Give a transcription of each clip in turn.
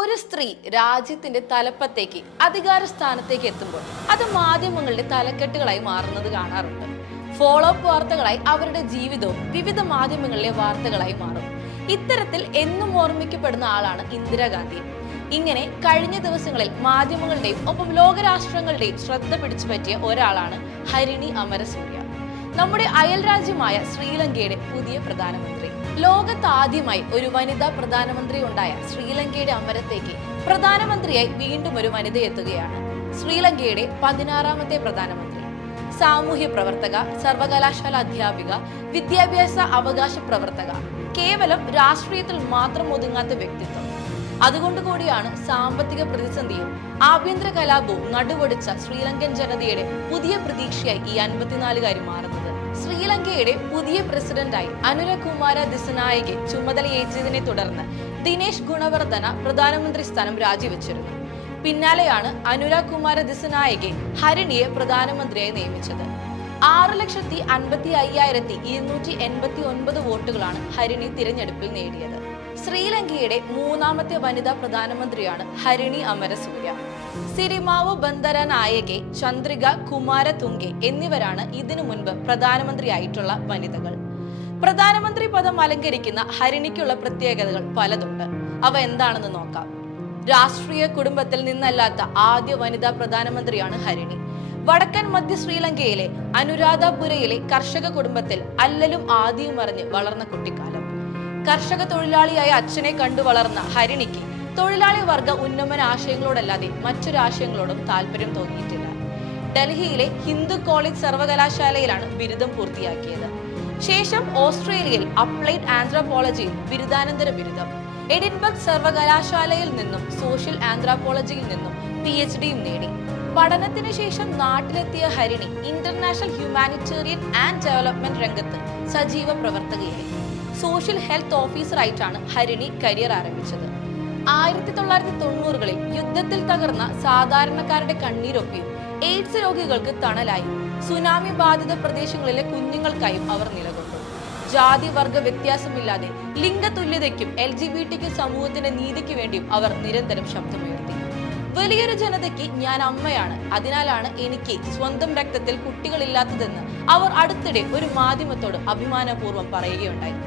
ഒരു സ്ത്രീ രാജ്യത്തിന്റെ തലപ്പത്തേക്ക് അധികാര സ്ഥാനത്തേക്ക് എത്തുമ്പോൾ അത് മാധ്യമങ്ങളുടെ തലക്കെട്ടുകളായി മാറുന്നത് കാണാറുണ്ട്. ഫോളോ അപ്പ് വാർത്തകളായി അവരുടെ ജീവിതവും വിവിധ മാധ്യമങ്ങളിലെ വാർത്തകളായി മാറും. ഇത്തരത്തിൽ എന്നും ഓർമ്മിക്കപ്പെടുന്ന ആളാണ് ഇന്ദിരാഗാന്ധി. ഇങ്ങനെ കഴിഞ്ഞ ദിവസങ്ങളിൽ മാധ്യമങ്ങളുടെയും ഒപ്പം ലോകരാഷ്ട്രങ്ങളുടെയും ശ്രദ്ധ പിടിച്ചു പറ്റിയ ഒരാളാണ് ഹരിണി അമരസൂര്യ, നമ്മുടെ അയൽ രാജ്യമായ ശ്രീലങ്കയുടെ പുതിയ പ്രധാനമന്ത്രി. ലോകത്ത് ആദ്യമായി ഒരു വനിതാ പ്രധാനമന്ത്രി ഉണ്ടായ ശ്രീലങ്കയുടെ അമരത്തേക്ക് പ്രധാനമന്ത്രിയായി വീണ്ടും ഒരു വനിത എത്തുകയാണ്. ശ്രീലങ്കയുടെ 16ാമത്തെ പ്രധാനമന്ത്രി, സാമൂഹ്യ പ്രവർത്തക, സർവകലാശാല അധ്യാപിക, വിദ്യാഭ്യാസ അവകാശ പ്രവർത്തക, കേവലം രാഷ്ട്രീയത്തിൽ മാത്രം ഒതുങ്ങാത്ത വ്യക്തിത്വം. അതുകൊണ്ട് കൂടിയാണ് സാമ്പത്തിക പ്രതിസന്ധിയും ആഭ്യന്തര കലാപവും നടുവൊടിച്ച ശ്രീലങ്കൻ ജനതയുടെ പുതിയ പ്രതീക്ഷയായി ഈ 54കാരി മാറുന്നത്. ശ്രീലങ്കയുടെ പുതിയ പ്രസിഡന്റായി അനുരകുമാര ദിസനായകെ ചുമതലയേറ്റതിനെ തുടർന്ന് ദിനേശ് ഗുണവർധന പ്രധാനമന്ത്രി സ്ഥാനം രാജിവെച്ചിരുന്നു. പിന്നാലെയാണ് അനുരകുമാര ദിസനായകെ ഹരിണിയെ പ്രധാനമന്ത്രിയായി നിയമിച്ചത്. 6,55,289 വോട്ടുകളാണ് ഹരിണി തിരഞ്ഞെടുപ്പിൽ നേടിയത്. ശ്രീലങ്കയുടെ 3ാമത്തെ വനിതാ പ്രധാനമന്ത്രിയാണ് ഹരിണി അമരസൂര്യ. സിരിമാവോ ബന്ദരനായകെ, ചന്ദ്രിക കുമാരതുംഗെ എന്നിവരാണ് ഇതിനു മുൻപ് പ്രധാനമന്ത്രിയായിട്ടുള്ള വനിതകൾ. പ്രധാനമന്ത്രി പദം അലങ്കരിക്കുന്ന ഹരിണിക്കുള്ള പ്രത്യേകതകൾ പലതുണ്ട്. അവ എന്താണെന്ന് നോക്കാം. രാഷ്ട്രീയ കുടുംബത്തിൽ നിന്നല്ലാത്ത ആദ്യ വനിതാ പ്രധാനമന്ത്രിയാണ് ഹരിണി. വടക്കൻ മധ്യ ശ്രീലങ്കയിലെ അനുരാധപുരയിലെ കർഷക കുടുംബത്തിൽ അല്ലലും ആദിയും അറിഞ്ഞ് വളർന്ന കുട്ടിക്കാലം. കർഷക തൊഴിലാളിയായ അച്ഛനെ കണ്ടു വളർന്ന ഹരിണിക്ക് തൊഴിലാളി വർഗ ഉന്നമന ആശയങ്ങളോടല്ലാതെ മറ്റൊരാശയങ്ങളോടും താല്പര്യം തോന്നിയിട്ടില്ല. ഡൽഹിയിലെ ഹിന്ദു കോളേജ് സർവകലാശാലയിലാണ് ബിരുദം പൂർത്തിയാക്കിയത്. ശേഷം ഓസ്ട്രേലിയയിൽ അപ്ലൈഡ് ആന്ത്രോപോളജിയിൽ ബിരുദാനന്തര ബിരുദം, എഡിൻബർഗ് സർവകലാശാലയിൽ നിന്നും സോഷ്യൽ ആന്ത്രോപോളജിയിൽ നിന്നും PhDയും നേടി. പഠനത്തിന് ശേഷം നാട്ടിലെത്തിയ Harini international humanitarian and development രംഗത്ത് സജീവ പ്രവർത്തകയായി. സോഷ്യൽ ഹെൽത്ത് ഓഫീസറായിട്ടാണ് ഹരിണി കരിയർ ആരംഭിച്ചത്. 1990കളിൽ യുദ്ധത്തിൽ തകർന്ന സാധാരണക്കാരുടെ കണ്ണീരൊപ്പിയും എയ്ഡ്സ് രോഗികൾക്ക് തണലായും സുനാമി ബാധിത പ്രദേശങ്ങളിലെ കുഞ്ഞുങ്ങൾക്കായും അവർ നിലകൊണ്ടു. ജാതി വർഗ വ്യത്യാസമില്ലാതെ ലിംഗതുല്യതയ്ക്കും LGBT സമൂഹത്തിന്റെ നീതിക്ക് വേണ്ടിയും അവർ നിരന്തരം ശബ്ദമുയർത്തി. വലിയൊരു ജനതയ്ക്ക് ഞാൻ അമ്മയാണ്, അതിനാലാണ് എനിക്ക് സ്വന്തം രക്തത്തിൽ കുട്ടികളില്ലാത്തതെന്ന് അവർ അടുത്തിടെ ഒരു മാധ്യമത്തോട് അഭിമാനപൂർവ്വം പറയുകയുണ്ടായി.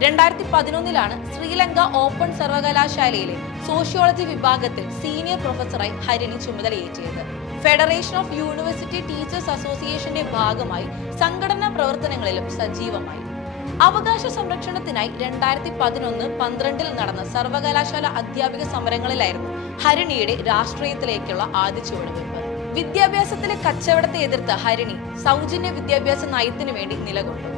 2011ലാണ് ശ്രീലങ്ക ഓപ്പൺ സർവകലാശാലയിലെ സോഷ്യോളജി വിഭാഗത്തിൽ സീനിയർ പ്രൊഫസറായി ഹരിണി ചുമതലയേറ്റിയത്. ഫെഡറേഷൻ ഓഫ് യൂണിവേഴ്സിറ്റി ടീച്ചേഴ്സ് അസോസിയേഷന്റെ ഭാഗമായി സംഘടനാ പ്രവർത്തനങ്ങളിലും സജീവമായി. അവകാശ സംരക്ഷണത്തിനായി 2011-12 നടന്ന സർവകലാശാല അധ്യാപിക സമരങ്ങളിലായിരുന്നു ഹരിണിയുടെ രാഷ്ട്രീയത്തിലേക്കുള്ള ആദ്യ ചുവടുവയ്പ്. വിദ്യാഭ്യാസത്തിലെ കച്ചവടത്തെ എതിർത്ത ഹരിണി സൗജന്യ വിദ്യാഭ്യാസ നയത്തിനു വേണ്ടി നിലകൊണ്ടു.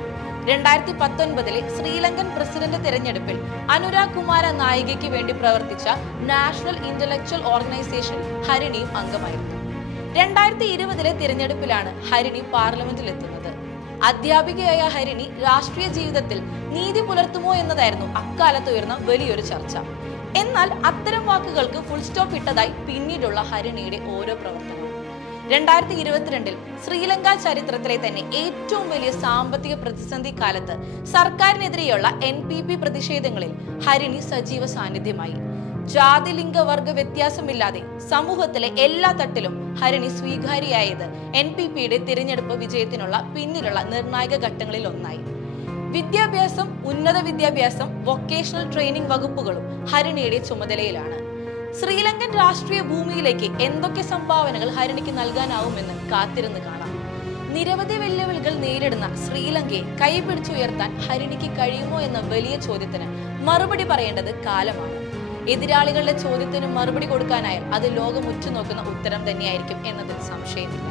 2019 ശ്രീലങ്കൻ പ്രസിഡന്റ് തെരഞ്ഞെടുപ്പിൽ അനുരാകുമാര നായികയ്ക്ക് വേണ്ടി പ്രവർത്തിച്ച നാഷണൽ ഇന്റലക്ച്വൽ ഓർഗനൈസേഷനിൽ ഹരിണിയും അംഗമായിരുന്നു. 2020 തിരഞ്ഞെടുപ്പിലാണ് ഹരിണി പാർലമെന്റിൽ എത്തുന്നത്. അധ്യാപികയായ ഹരിണി രാഷ്ട്രീയ ജീവിതത്തിൽ നീതി പുലർത്തുമോ എന്നതായിരുന്നു അക്കാലത്ത് ഉയർന്ന വലിയൊരു ചർച്ച. എന്നാൽ അത്തരം വാക്കുകൾക്ക് ഫുൾ സ്റ്റോപ്പ് ഇട്ടതായി പിന്നീടുള്ള ഹരിണിയുടെ ഓരോ പ്രവർത്തനവും. 2022 ശ്രീലങ്ക ചരിത്രത്തിലെ തന്നെ ഏറ്റവും വലിയ സാമ്പത്തിക പ്രതിസന്ധി കാലത്ത് സർക്കാരിനെതിരെയുള്ള NPP പ്രതിഷേധങ്ങളിൽ ഹരിണി സജീവ സാന്നിധ്യമായി. ജാതി ലിംഗ വർഗ വ്യത്യാസമില്ലാതെ സമൂഹത്തിലെ എല്ലാ തട്ടിലും ഹരിണി സ്വീകാര്യയായത് NPPയുടെ തിരഞ്ഞെടുപ്പ് വിജയത്തിനുള്ള പിന്നിലുള്ള നിർണായക ഘട്ടങ്ങളിൽ ഒന്നായി. വിദ്യാഭ്യാസം, ഉന്നത വിദ്യാഭ്യാസം, വൊക്കേഷണൽ ട്രെയിനിംഗ് വകുപ്പുകളും ഹരിണിയുടെ ചുമതലയിലാണ്. ശ്രീലങ്കൻ രാഷ്ട്രീയ ഭൂമിയിലേക്ക് എന്തൊക്കെ സംഭാവനകൾ ഹരിണിക്ക് നൽകാനാവുമെന്ന് കാത്തിരുന്ന് കാണാം. നിരവധി വെല്ലുവിളികൾ നേരിടുന്ന ശ്രീലങ്കയെ കൈപിടിച്ചുയർത്താൻ ഹരിണിക്ക് കഴിയുമോ എന്ന വലിയ ചോദ്യത്തിന് മറുപടി പറയേണ്ടത് കാലമാണ്. എതിരാളികളുടെ ചോദ്യത്തിന് മറുപടി കൊടുക്കാനായാൽ അത് ലോകം ഉറ്റുനോക്കുന്ന ഉത്തരം തന്നെയായിരിക്കും എന്നതിൽ സംശയമില്ല.